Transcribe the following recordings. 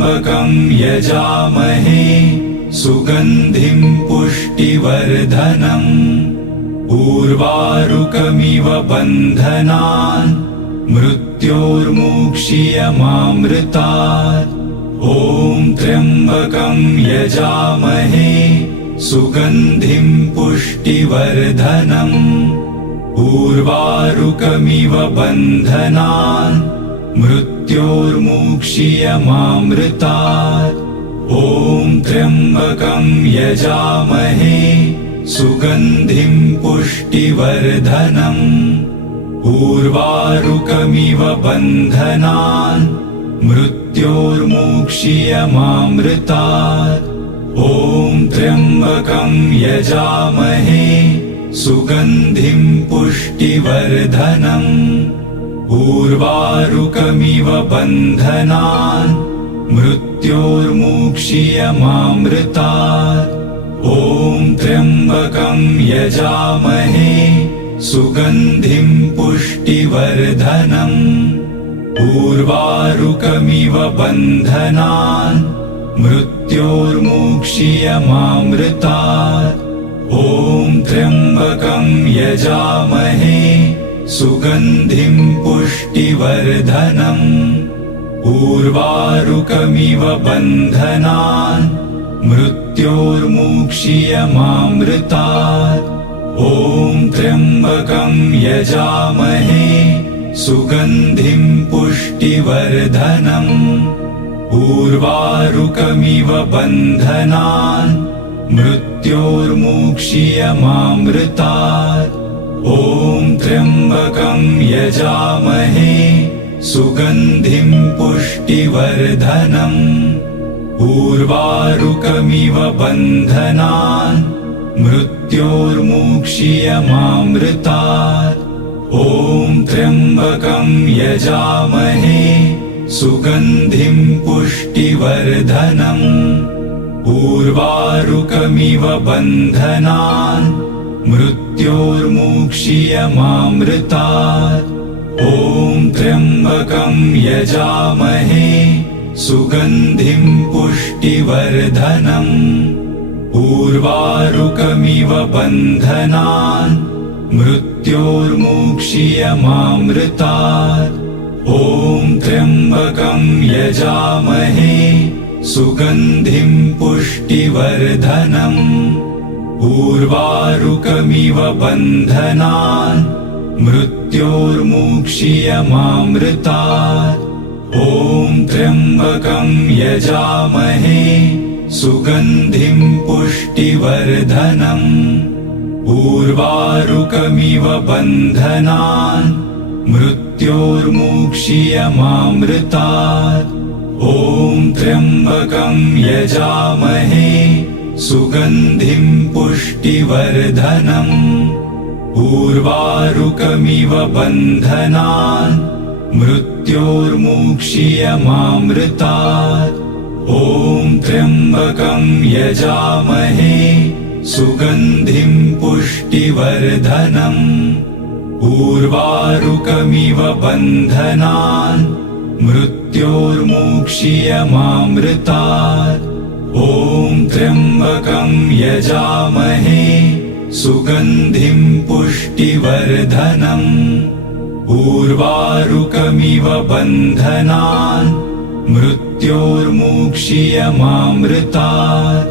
त्र्यम्बकं यजामहे सुगन्धिं पुष्टिवर्धनम् उर्वारुकमिव बन्धनान् मृत्योर्मुक्षीयमामृतात्। ॐ त्र्यम्बकं यजामहे सुगन्धिं पुष्टिवर्धनम् उर्वारुकमिव बन्धनान् मृत्योर्मुक्षीयमामृतात्। ॐ त्र्यम्बकं यजामहे सुगन्धिं पुष्टिवर्धनम् उर्वारुकमिव बन्धनान् मृत्योर्मुक्षीयमामृतात्। ॐ त्र्यम्बकं यजामहे सुगन्धिं पुष्टिवर्धनम् उर्वारुकमिव बन्धनान् मृत्योर्मुक्षीयमामृतात्। ॐ त्र्यम्बकं यजामहे सुगन्धिं पुष्टिवर्धनम् उर्वारुकमिव बन्धनान् मृत्योर्मुक्षीयमामृतात्। ॐ त्र्यम्बकं यजामहे सुगन्धिं पुष्टिवर्धनम् उर्वारुकमिव बन्धनान् मृत्योर्मुक्षीयमामृतात्। ॐ त्र्यम्बकं यजामहे सुगन्धिं पुष्टिवर्धनम् उर्वारुकमिव बन्धनान् मृत्योर्मुक्षीयमामृतात्। ॐ त्र्यम्बकं यजामहे सुगन्धिं पुष्टिवर्धनम् उर्वारुकमिव बन्धनान् मृत्योर्मुक्षीयमामृतात्। ॐ त्र्यम्बकं यजामहे सुगन्धिं पुष्टिवर्धनम् उर्वारुकमिव बन्धनान् मृत्योर्मुक्षीयमामृतात्। ॐ त्र्यम्बकं यजामहे सुगन्धिं पुष्टिवर्धनम् उर्वारुकमिव बन्धनान् मृत्योर्मुक्षीयमामृतात्। ॐ त्र्यम्बकं यजामहे सुगन्धिं पुष्टिवर्धनम् उर्वारुकमिव बन्धनान् मृत्योर्मुक्षीयमामृतात्। ॐ त्र्यम्बकं यजामहे सुगन्धिं पुष्टिवर्धनम् उर्वारुकमिव बन्धनान् मृत्योर्मुक्षीयमामृतात्। ॐ त्र्यम्बकं यजामहे सुगन्धिं पुष्टिवर्धनम् उर्वारुकमिव बन्धनान् मृत्योर्मुक्षीयमामृतात्। ॐ त्र्यम्बकं यजामहे सुगन्धिं पुष्टिवर्धनम् उर्वारुकमिव बन्धनान् मृत्योर्मुक्षीयमामृतात्। ॐ त्र्यम्बकं यजामहे सुगन्धिं पुष्टिवर्धनम् उर्वारुकमिव बन्धनान् मृत्योर्मुक्षीयमामृतात्।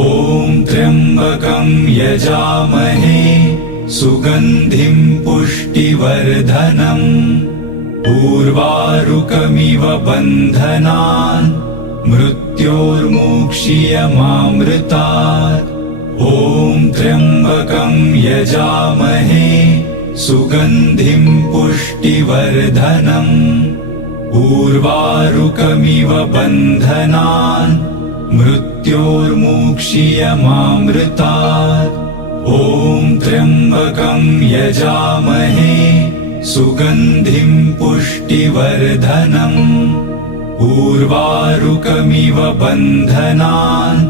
ॐ त्र्यम्बकं यजामहे सुगन्धिं पुष्टिवर्धनम् उर्वारुकमिव बन्धनान् मृत्योर्मुक्षीयमामृतात्। ॐ त्र्यम्बकं यजामहे सुगन्धिं पुष्टिवर्धनम् उर्वारुकमिव बन्धनान् मृत्योर्मुक्षीयमामृतात्। ॐ त्र्यम्बकं यजामहे सुगन्धिं पुष्टिवर्धनम् उर्वारुकमिव बन्धनान्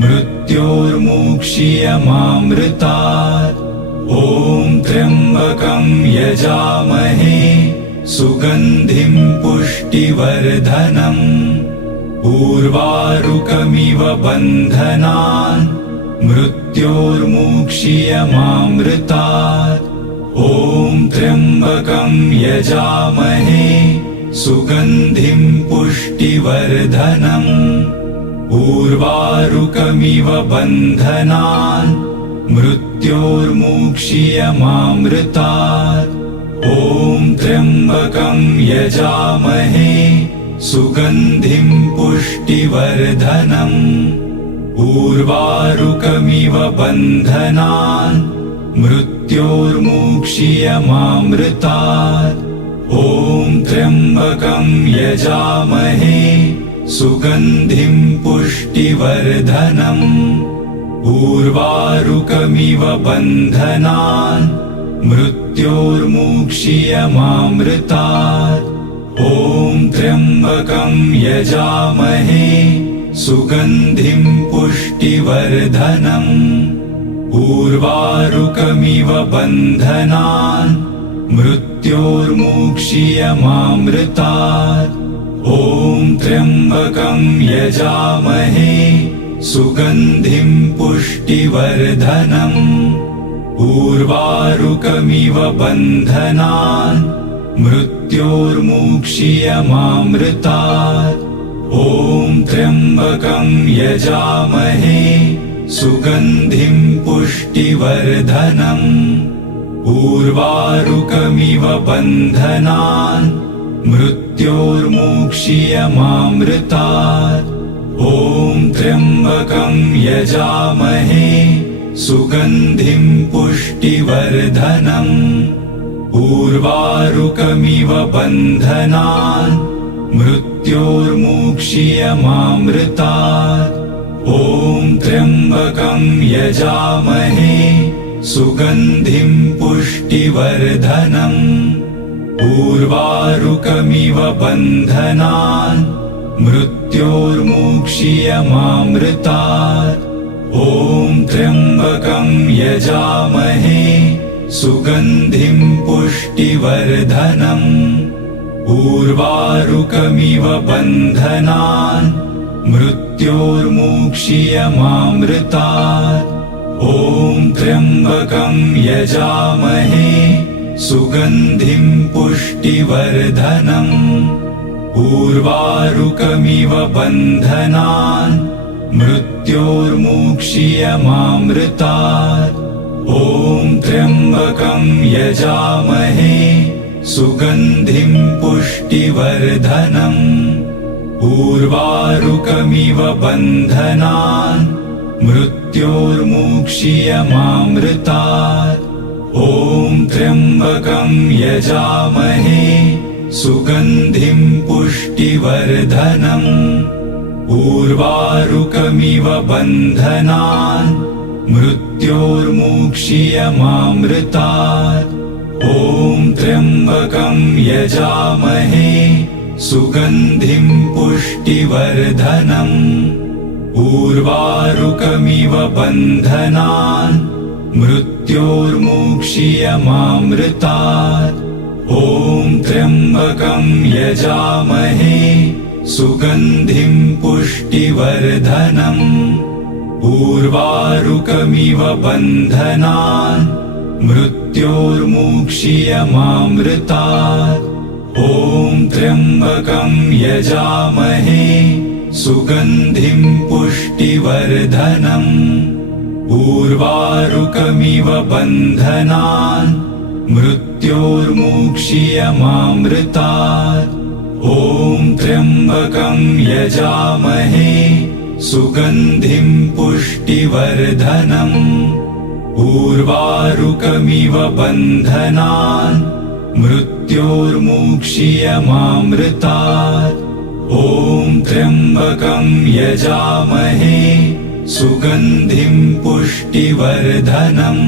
मृत्योर्मुक्षीयमामृतात्। ॐ त्र्यम्बकं यजामहे सुगन्धिं पुष्टिवर्धनम् उर्वारुकमिव बन्धनान् मृत्योर्मुक्षीयमामृतात्। ॐ त्र्यम्बकं यजामहे सुगन्धिं पुष्टिवर्धनम्। उर्वारुकमिव बन्धनान् मृत्योर्मुक्षीयमामृतात्। ॐ त्र्यम्बकं यजामहे सुगन्धिं पुष्टिवर्धनम्। उर्वारुकमिव बन्धनान् मृत्योर्मुक्षीयमामृतात्। ॐ त्र्यम्बकं यजामहे सुगन्धिं पुष्टिवर्धनम्। उर्वारुकमिव बन्धनान् मृत्योर्मुक्षीयमामृतात्। ॐ त्र्यम्बकं यजामहे सुगन्धिं पुष्टिवर्धनम्। उर्वारुकमिव बन्धनान् मृत्योर्मुक्षीयमामृतात्। ॐ त्र्यम्बकं यजामहे सुगन्धिं पुष्टिवर्धनम्। उर्वारुकमिव बन्धनान् मृत्योर्मुक्षीयमामृतात्। ॐ त्र्यम्बकं यजामहे सुगन्धिं पुष्टिवर्धनम्। उर्वारुकमिव बन्धनान् मृत्योर्मुक्षीयमामृतात्। ॐ त्र्यम्बकं यजामहे सुगन्धिं पुष्टिवर्धनम्। उर्वारुकमिव बन्धनान् मृत्योर्मुक्षीयमामृतात्। ॐ त्र्यम्बकं यजामहे सुगन्धिं पुष्टिवर्धनम्। उर्वारुकमिव बन्धनान् मृत्योर्मुक्षीयमामृतात्। ॐ त्र्यम्बकं यजामहे सुगन्धिं पुष्टिवर्धनम्। उर्वारुकमिव बन्धनान् मृत्योर्मुक्षीयमामृतात्। ॐ त्र्यम्बकं यजामहे सुगन्धिं पुष्टिवर्धनम्। उर्वारुकमिव बन्धनान् मृत्योर्मुक्षीयमामृतात्। ॐ त्र्यम्बकं यजामहे सुगन्धिं पुष्टिवर्धनम्। उर्वारुकमिव बन्धनान् मृत्योर्मुक्षीयमामृतात्। ॐ त्र्यम्बकं यजामहे सुगन्धिं पुष्टिवर्धनम्। उर्वारुकमिव बन्धनान् मृत्योर्मुक्षीयमामृतात्। ॐ त्र्यम्बकं यजामहे सुगन्धिं पुष्टिवर्धनम्। उर्वारुकमिव बन्धनान् मृत्योर्मुक्षीयमामृतात्। ॐ त्र्यम्बकं यजामहे सुगन्धिं पुष्टिवर्धनम्। उर्वारुकमिव बन्धनान् मृत्योर्मुक्षीयमामृतात्। ॐ त्र्यम्बकं यजामहे सुगन्धिं पुष्टिवर्धनम्। उर्वारुकमिव बन्धनान् मृत्योर्मुक्षीयमामृतात्। ॐ त्र्यम्बकं यजामहे सुगन्धिं पुष्टिवर्धनम्। उर्वारुकमिव बन्धनान् मृत्योर्मुक्षीयमामृतात्। ॐ त्र्यम्बकं यजामहे सुगन्धिं पुष्टिवर्धनम्।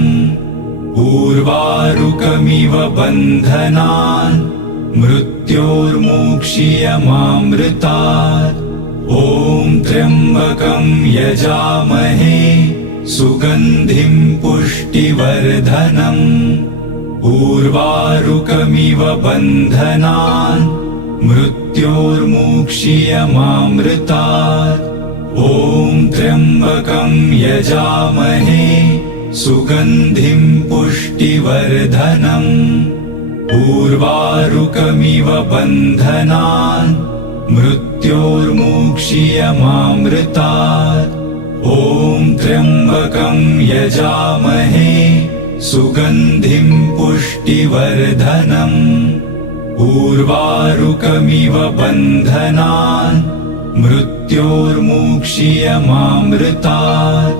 उर्वारुकमिव बन्धनान् मृत्योर्मुक्षीयमामृतात्। ॐ त्र्यम्बकं यजामहे सुगन्धिं पुष्टिवर्धनम्। उर्वारुकमिव बन्धनान् मृत्योर्मुक्षीयमामृतात्। मृत्योर्मुक्षीयमामृतात्। ॐ त्र्यम्बकं यजामहे सुगन्धिं पुष्टिवर्धनम्। उर्वारुकमिव बन्धनान् मृत्योर्मुक्षीयमामृतात्। ॐ त्र्यम्बकं यजामहे सुगन्धिं पुष्टिवर्धनम्। उर्वारुकमिव बन्धनान् मृत्योर्मुक्षीयमामृतात्।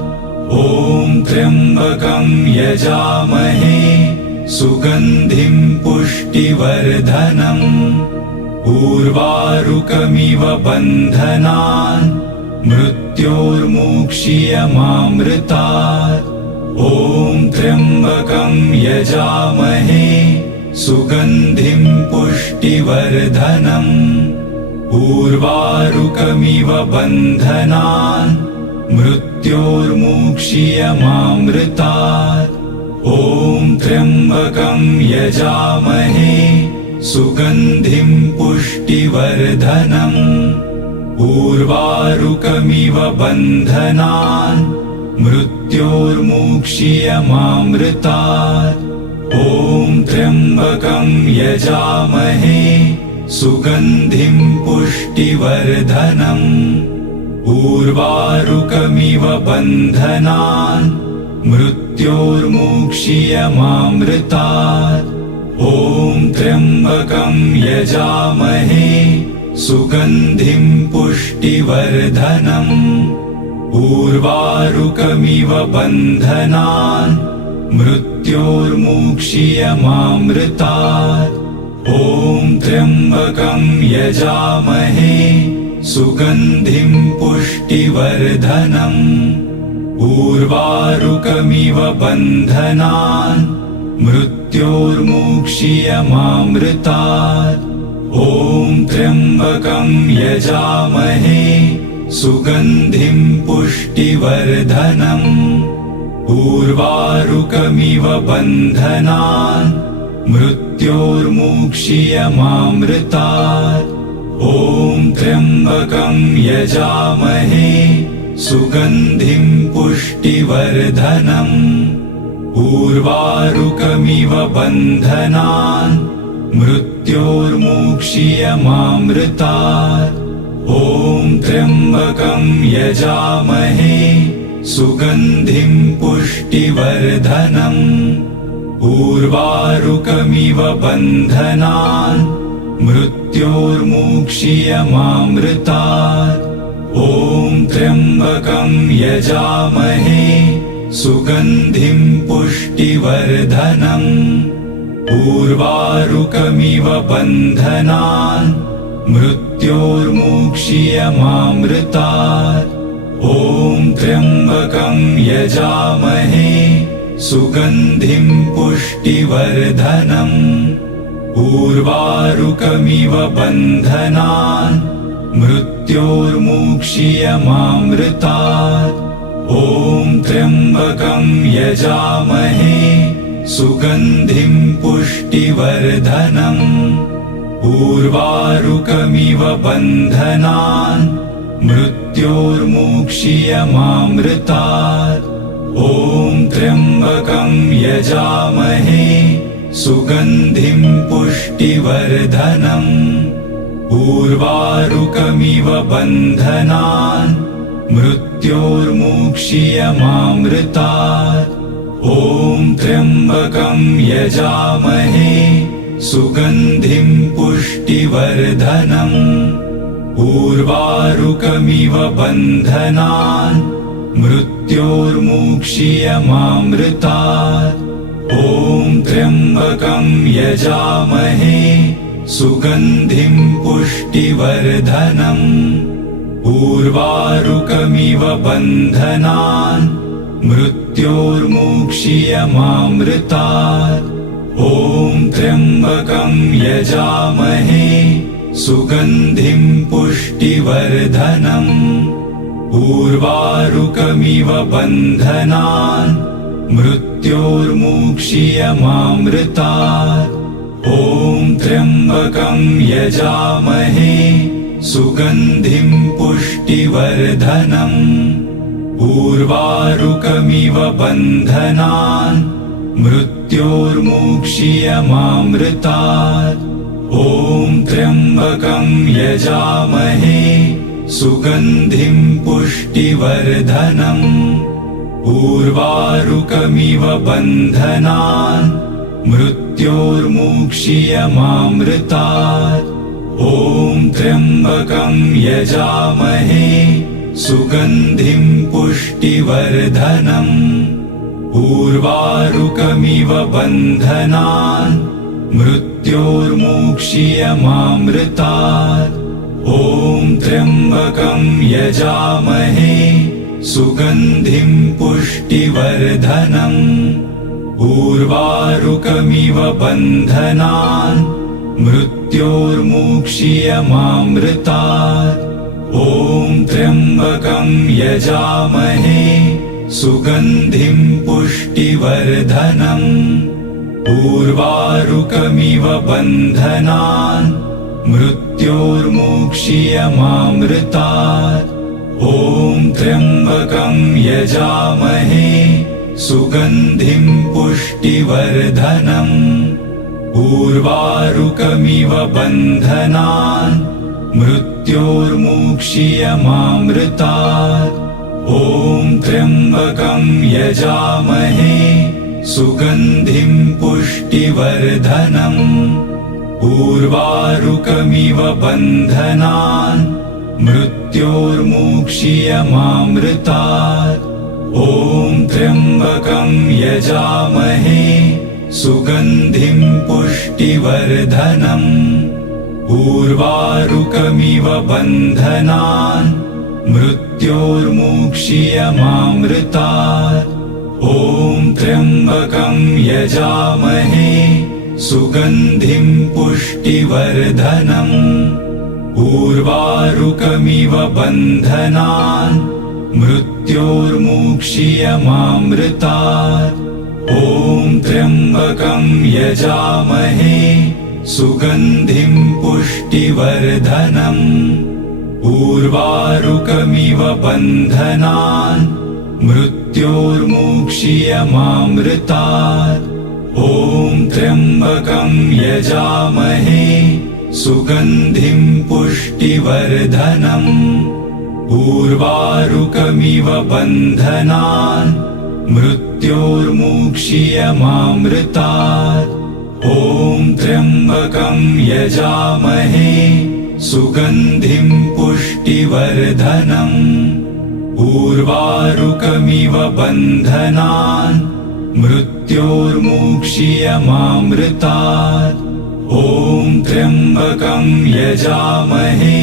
ॐ त्र्यम्बकं यजामहे सुगन्धिं पुष्टिवर्धनम्। उर्वारुकमिव बन्धनान् मृत्योर्मुक्षीयमामृतात्। ॐ त्र्यम्बकं यजामहे सुगन्धिं पुष्टिवर्धनम्। उर्वारुकमिव बन्धनान् मृत्योर्मुक्षीयमामृतात्। ॐ त्र्यम्बकं यजामहे सुगन्धिं पुष्टिवर्धनम्। उर्वारुकमिव बन्धनान् मृत्योर्मुक्षीयमामृतात्। ॐ त्र्यम्बकं यजामहे सुगन्धिं पुष्टिवर्धनम्। उर्वारुकमिव बन्धनान् मृत्योर्मुक्षीयमामृतात्। ॐ त्र्यम्बकं यजामहे सुगन्धिं पुष्टिवर्धनम्। उर्वारुकमिव बन्धनान् मृत्योर्मुक्षीयमामृतात्। ॐ त्र्यम्बकं यजामहे सुगन्धिं पुष्टिवर्धनम्। उर्वारुकमिव बन्धनान् मृत्योर्मुक्षीयमामृतात्। ॐ त्र्यम्बकं यजामहे सुगन्धिं पुष्टिवर्धनम्। उर्वारुकमिव बन्धनान् मृत्योर्मुक्षीयमामृतात्। ॐ त्र्यम्बकं यजामहे सुगन्धिं पुष्टिवर्धनम्। उर्वारुकमिव बन्धनान् मृत्योर्मुक्षीयमामृतात्। ॐ त्र्यम्बकं यजामहे सुगन्धिं पुष्टिवर्धनम्। उर्वारुकमिव बन्धनान् मृत्योर्मुक्षीयमामृतात्। ॐ त्र्यम्बकं यजामहे सुगन्धिं पुष्टिवर्धनम्। उर्वारुकमिव बन्धनान् मृत्योर्मुक्षीयमामृतात्। ॐ त्र्यम्बकं यजामहे सुगन्धिं पुष्टिवर्धनम्। उर्वारुकमिव बन्धनान् मृत्योर्मुक्षीयमामृतात्। ॐ त्र्यम्बकं यजामहे सुगन्धिं पुष्टिवर्धनम्। उर्वारुकमिव बन्धनान् मृत्योर्मुक्षीयमामृतात्। ॐ त्र्यम्बकं यजामहे सुगन्धिं पुष्टिवर्धनम्। उर्वारुकमिव बन्धनान् मृत्योर्मुक्षीयमामृतात्। ॐ त्र्यम्बकं यजामहे सुगन्धिं पुष्टिवर्धनम्। उर्वारुकमिव बन्धनान् मृत्योर्मुक्षीयमामृतात्। ॐ त्र्यम्बकं यजामहे सुगन्धिं पुष्टिवर्धनम्। उर्वारुकमिव बन्धनान् मृत्योर्मुक्षीयमामृतात्। ॐ त्र्यम्बकं यजामहे सुगन्धिं पुष्टिवर्धनम्। उर्वारुकमिव बन्धनान् मृत्योर्मुक्षीयमामृतात्। ॐ त्र्यम्बकं यजामहे सुगन्धिं पुष्टिवर्धनम् उर्वारुकमिव बन्धनान् मृत्योर्मुक्षीयमामृतात् ॐ त्र्यम्बकं यजामहे सुगन्धिं पुष्टिवर्धनम् उर्वारुकमिव बन्धनान् मृत्योर्मुक्षीयमामृतात् ॐ त्र्यम्बकं यजामहे सुगन्धिं पुष्टिवर्धनम् उर्वारुकमिव बन्धनान् मृत्योर्मुक्षीयमामृतात् ॐ त्र्यम्बकं यजामहे सुगन्धिं पुष्टिवर्धनम् उर्वारुकमिव बन्धनान् मृत्योर्मुक्षीयमामृतात् ॐ त्र्यम्बकं यजामहे सुगन्धिं पुष्टिवर्धनम् उर्वारुकमिव बन्धनान् मृत्योर्मुक्षीयमामृतात् ॐ त्र्यम्बकं यजामहे सुगन्धिं पुष्टिवर्धनम् उर्वारुकमिव बन्धनान् मृत्योर्मुक्षीयमामृतात् ॐ त्र्यम्बकं यजामहे सुगन्धिं पुष्टिवर्धनम् उर्वारुकमिव बन्धनान् मृत्योर्मुक्षीयमामृतात् ॐ त्र्यम्बकं यजामहे सुगन्धिं पुष्टिवर्धनम् उर्वारुकमिव बन्धनान् मृत्योर्मुक्षीयमामृतात् ॐ त्र्यम्बकं यजामहे सुगन्धिं पुष्टिवर्धनम् उर्वारुकमिव बन्धनान् मृत्योर्मुक्षीयमामृतात् ॐ त्र्यम्बकं यजामहे सुगन्धिं पुष्टिवर्धनम् उर्वारुकमिव बन्धनान् मृत्योर्मुक्षीयमामृतात् ॐ त्र्यम्बकं यजामहे सुगन्धिं पुष्टिवर्धनम् उर्वारुकमिव बन्धनान् मृत्योर्मुक्षीयमामृतात् ॐ त्र्यम्बकं यजामहे सुगन्धिं पुष्टिवर्धनम् उर्वारुकमिव बन्धनान् मृत्योर्मुक्षीयमामृतात् ॐ त्र्यम्बकं यजामहे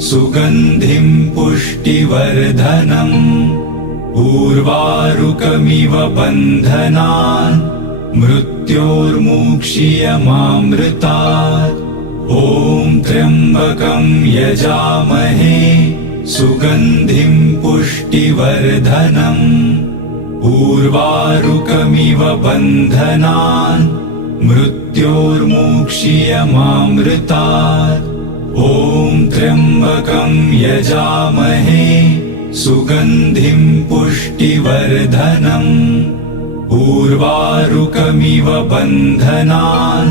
सुगन्धिं पुष्टिवर्धनम् उर्वारुकमिव बन्धनान् मृत्योर्मुक्षीयमामृतात् ॐ त्र्यम्बकं यजामहे सुगन्धिं पुष्टिवर्धनम् उर्वारुकमिव बन्धनान् मृत्योर्मुक्षीयमामृतात् ॐ त्र्यम्बकं यजामहे सुगन्धिं पुष्टिवर्धनम् उर्वारुकमिव बन्धनान्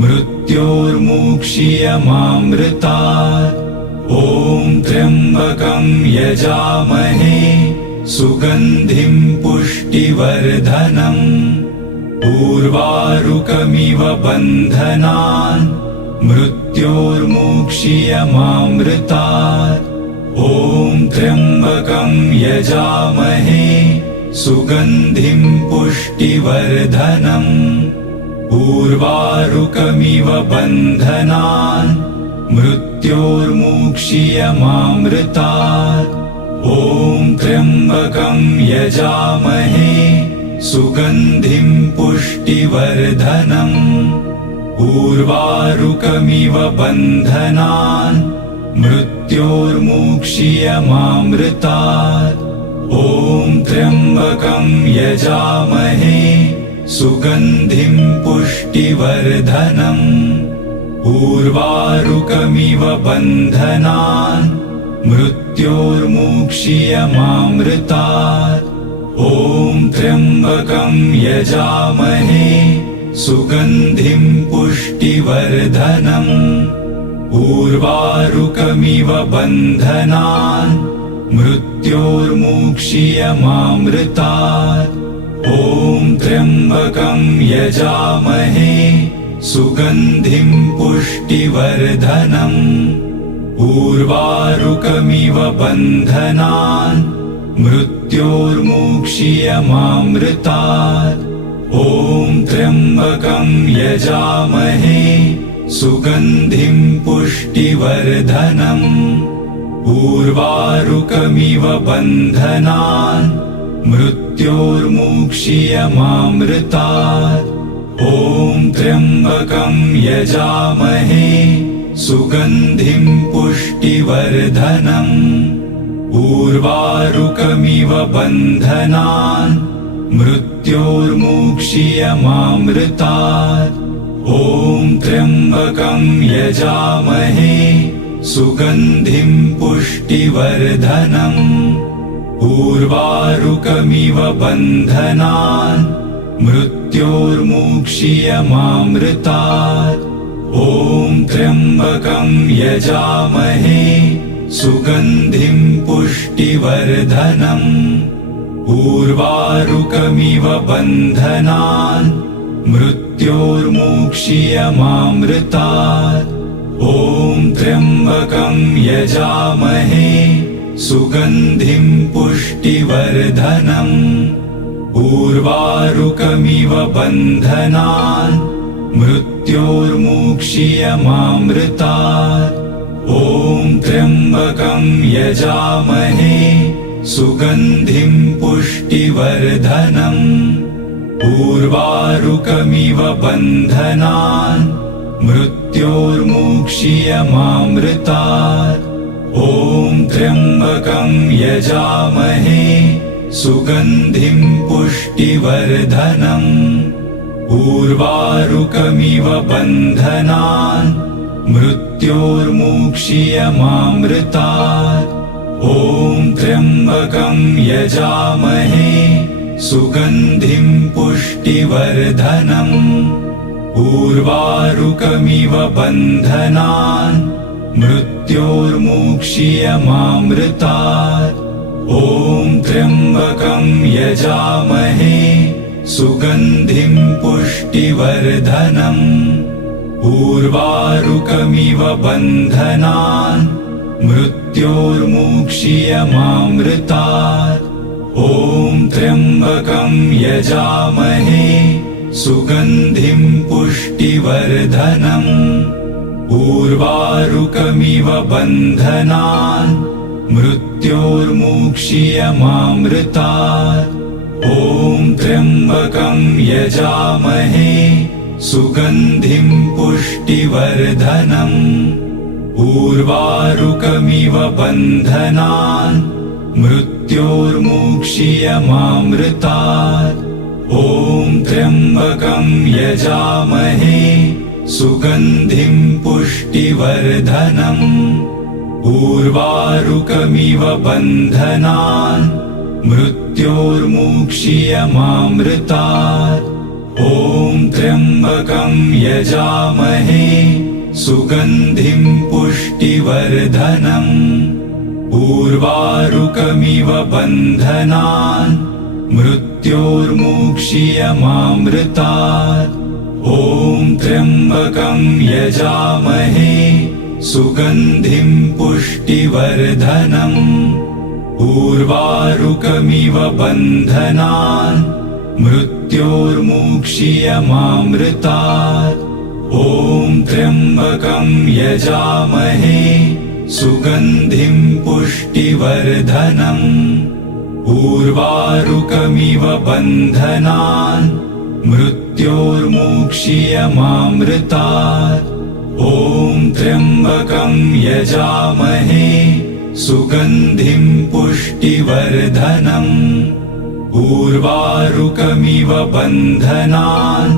मृत्योर्मुक्षीयमामृतात् ॐ त्र्यम्बकं यजामहे सुगन्धिं पुष्टिवर्धनम् उर्वारुकमिव बन्धनान् मृत्योर्मुक्षीयमामृतात् ॐ त्र्यम्बकं यजामहे सुगन्धिं पुष्टिवर्धनम् उर्वारुकमिव बन्धनान् मृत्योर्मुक्षीयमामृतात् ॐ त्र्यम्बकं यजामहे सुगन्धिं पुष्टिवर्धनम् उर्वारुकमिव बन्धनान् मृत्योर्मुक्षीयमामृतात् ॐ त्र्यम्बकं यजामहे सुगन्धिं पुष्टिवर्धनम् उर्वारुकमिव बन्धनान् मृत्योर्मुक्षीयमामृतात् ॐ त्र्यम्बकं यजामहे सुगन्धिं पुष्टिवर्धनम् उर्वारुकमिव बन्धनान् मृत्योर्मुक्षीयमामृतात् ॐ त्र्यम्बकं यजामहे सुगन्धिं पुष्टिवर्धनम् उर्वारुकमिव बन्धनान् मृत्योर्मुक्षीयमामृतात् ॐ त्र्यम्बकं यजामहे सुगन्धिं पुष्टिवर्धनम् उर्वारुकमिव बन्धनान् मृत्योर्मुक्षीयमामृतात् ॐ त्र्यम्बकं यजामहे सुगन्धिं पुष्टिवर्धनम् उर्वारुकमिव बन्धनान् मृत्योर्मुक्षीयमामृतात् ॐ त्र्यम्बकं यजामहे सुगन्धिं पुष्टिवर्धनम् उर्वारुकमिव बन्धनान् मृत्योर्मुक्षीयमामृतात् ॐ त्र्यम्बकं यजामहे सुगन्धिं पुष्टिवर्धनम् उर्वारुकमिव बन्धनान् मृत्योर्मुक्षीयमामृतात् ॐ त्र्यम्बकं यजामहे सुगन्धिं पुष्टिवर्धनम् उर्वारुकमिव बन्धनान् मृत्योर्मुक्षीयमामृतात् ॐ त्र्यम्बकं यजामहे सुगन्धिं पुष्टिवर्धनम् उर्वारुकमिव बन्धनान् मृत्योर्मुक्षीयमामृतात् ॐ त्र्यम्बकं यजामहे सुगन्धिं पुष्टिवर्धनम् उर्वारुकमिव बन्धनान् मृत्योर्मुक्षीयमामृतात् ॐ त्र्यम्बकं यजामहे सुगन्धिं पुष्टिवर्धनम् उर्वारुकमिव बन्धनान् मृत्योर्मुक्षीयमामृतात् ॐ त्र्यम्बकं यजामहे सुगन्धिं पुष्टिवर्धनम् उर्वारुकमिव बन्धनान् मृत्योर्मुक्षीयमामृतात् ॐ त्र्यम्बकं यजामहे सुगन्धिं पुष्टिवर्धनम् उर्वारुकमिव बन्धनान् मृत्योर्मुक्षीयमामृतात् ॐ त्र्यम्बकं यजामहे सुगन्धिं पुष्टिवर्धनम् उर्वारुकमिव बन्धनान् मृत्योर्मुक्षीयमामृतात् ॐ त्र्यम्बकं यजामहे सुगन्धिं पुष्टिवर्धनम् उर्वारुकमिव बन्धनान् मृत्योर्मुक्षीयमामृतात् ॐ त्र्यम्बकं यजामहे सुगन्धिं पुष्टिवर्धनम् उर्वारुकमिव बन्धनान् मृत्योर्मुक्षीयमामृतात् ॐ त्र्यम्बकं यजामहे सुगन्धिं पुष्टिवर्धनम् उर्वारुकमिव बन्धनान् मृत्योर्मुक्षीयमामृतात् ॐ त्र्यम्बकं यजामहे सुगन्धिं पुष्टिवर्धनम् उर्वारुकमिव बन्धनान् मृत्योर्मुक्षीयमामृतात् ॐ त्र्यम्बकं यजामहे सुगन्धिं पुष्टिवर्धनम् उर्वारुकमिव बन्धनान्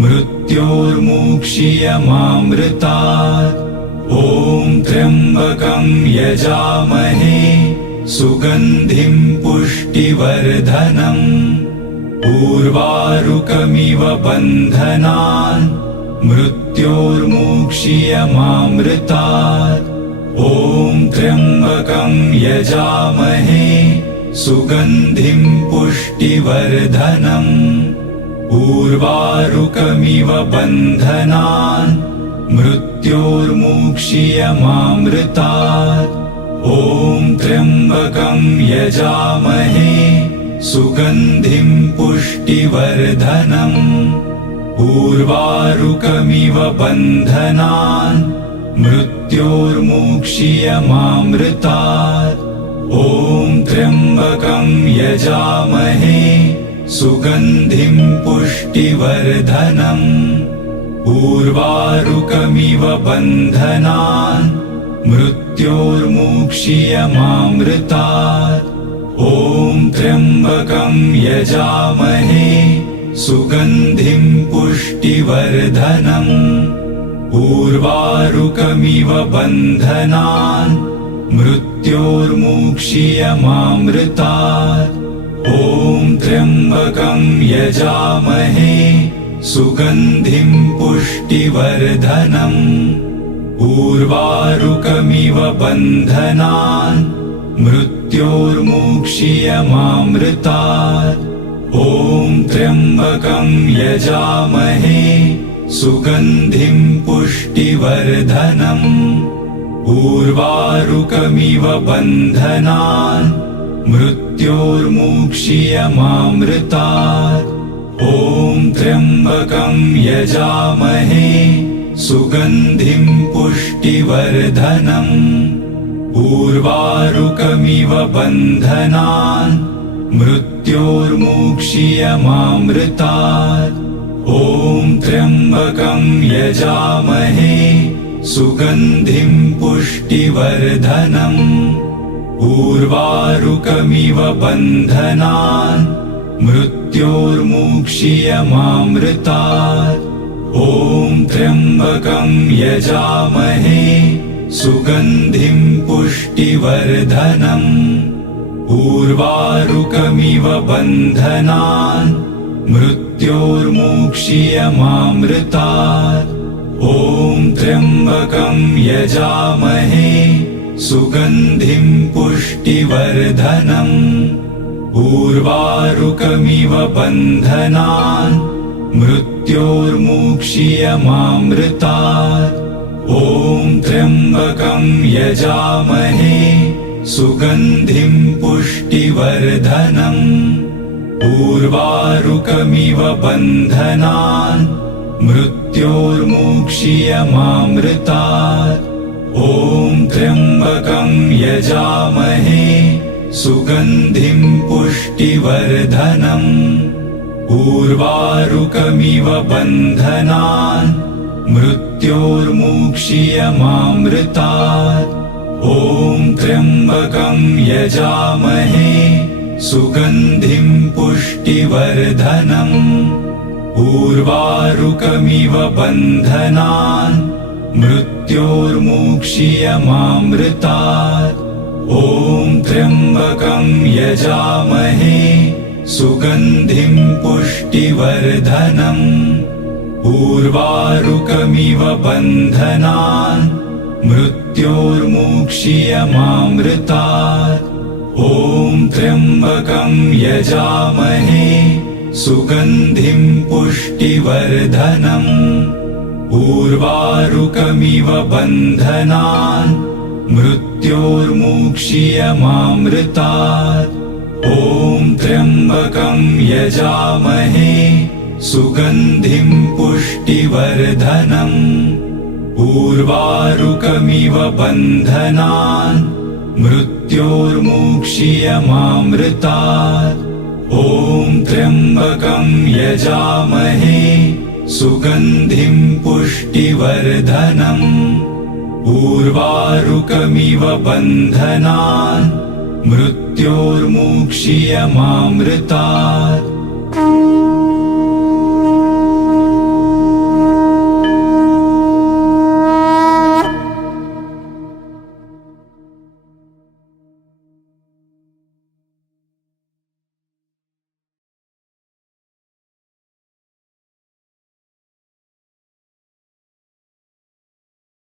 मृत्योर्मुक्षीयमामृतात्। ॐ त्र्यम्बकं यजामहे सुगन्धिं पुष्टिवर्धनम्। उर्वारुकमिव बन्धनान् मृत्योर्मुक्षीयमामृतात्। ॐ त्र्यम्बकं यजामहे सुगन्धिं पुष्टिवर्धनम्। उर्वारुकमिव बन्धनान् मृत्योर्मुक्षीयमामृतात्। ॐ त्र्यम्बकं यजामहे सुगन्धिं पुष्टिवर्धनम्। उर्वारुकमिव बन्धनान् मृत्योर्मुक्षीयमामृतात्। ॐ त्र्यम्बकं यजामहे सुगन्धिं पुष्टिवर्धनम्। उर्वारुकमिव बन्धनान् मृत्योर्मुक्षीयमामृतात्। ॐ त्र्यम्बकं यजामहे सुगन्धिं पुष्टिवर्धनम्। उर्वारुकमिव बन्धनान् मृत्योर्मुक्षीयमामृतात्। ॐ त्र्यम्बकं यजामहे सुगन्धिं पुष्टिवर्धनम्। उर्वारुकमिव बन्धनान् मृत्योर्मुक्षीयमामृतात्। ॐ त्र्यम्बकं यजामहे सुगन्धिं पुष्टिवर्धनम्। उर्वारुकमिव बन्धनान् मृत्योर्मुक्षीयमामृतात्। ॐ त्र्यम्बकं यजामहे सुगन्धिं पुष्टिवर्धनम्। उर्वारुकमिव बन्धनान् मृत्योर्मुक्षीयमामृतात्। ॐ त्र्यम्बकं यजामहे सुगन्धिं पुष्टिवर्धनम्। उर्वारुकमिव बन्धनान् मृत्योर्मुक्षीयमामृतात्। ॐ त्र्यम्बकं यजामहे सुगन्धिं पुष्टिवर्धनम्। उर्वारुकमिव बन्धनान् मृत्योर्मुक्षीयमामृतात्। ॐ त्र्यम्बकं यजामहे सुगन्धिं पुष्टिवर्धनम्। उर्वारुकमिव बन्धनान् मृत्योर्मुक्षीयमामृतात्। ॐ त्र्यम्बकं यजामहे सुगन्धिं पुष्टिवर्धनम्। उर्वारुकमिव बन्धनान् मृत्योर्मुक्षीयमामृतात्। ॐ त्र्यम्बकं यजामहे सुगन्धिं पुष्टिवर्धनम्। उर्वारुकमिव बन्धनान् मृत्योर्मुक्षीयमामृतात्। ॐ त्र्यम्बकं यजामहे सुगन्धिं पुष्टिवर्धनम्। उर्वारुकमिव बन्धनान् मृत्योर्मुक्षीयमामृतात्। ॐ त्र्यम्बकं यजामहे सुगन्धिं पुष्टिवर्धनम्। उर्वारुकमिव बन्धनान् मृत्योर्मुक्षीयमामृतात्। ॐ त्र्यम्बकं यजामहे सुगन्धिं पुष्टिवर्धनम्। उर्वारुकमिव बन्धनान् मृत्योर्मुक्षीयमामृतात्। ॐ त्र्यम्बकं यजामहे सुगन्धिं पुष्टिवर्धनम्। उर्वारुकमिव बन्धनान् मृत्योर्मुक्षीयमामृतात्। ॐ त्र्यम्बकं यजामहे सुगन्धिं पुष्टिवर्धनम्। उर्वारुकमिव बन्धनान् मृत्योर्मुक्षीयमामृतात्